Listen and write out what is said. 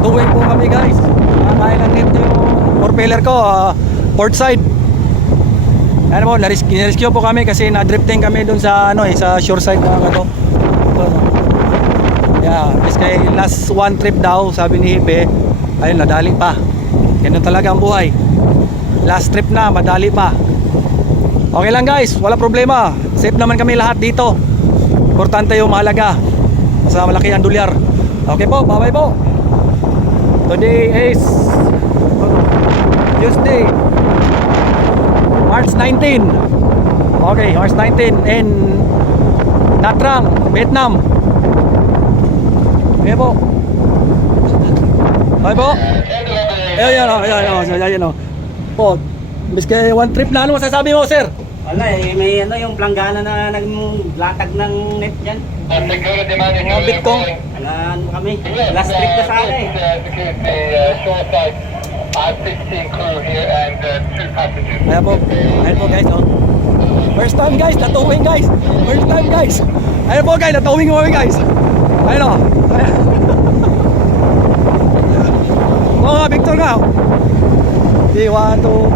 Natuwing po kami guys. Nakakain ng net yung propeller ko, port side. Ano po, nirescue po kami kasi na-drifting kami dun sa ano sa shore side na ano. Yeah, kay last one trip daw, sabi ni Hipe, ayun, nadali pa. Ganun talaga ang buhay. Last trip na, madali pa. Okay lang guys, wala problema. Safe naman kami lahat dito. Importante yung mahalaga. Mas malaki ang dolyar. Okay po, bye-bye po. Today is Tuesday, March 19. Okay, March 19 in Nha Trang, Vietnam. Okay po. Bye po. Ayan o. Po, miski one trip na, ano masasabi mo sir? Wala eh, may ano yung planggana na naglatag ng net dyan. Mga Bitcoin. Ano kami, last trip na sana eh. Ayan po guys oh. First time guys, natuwing guys. First time guys. Ayan po guys, natuwing mo guys. Ayan o. Oo nga, Victor nga. 1, 2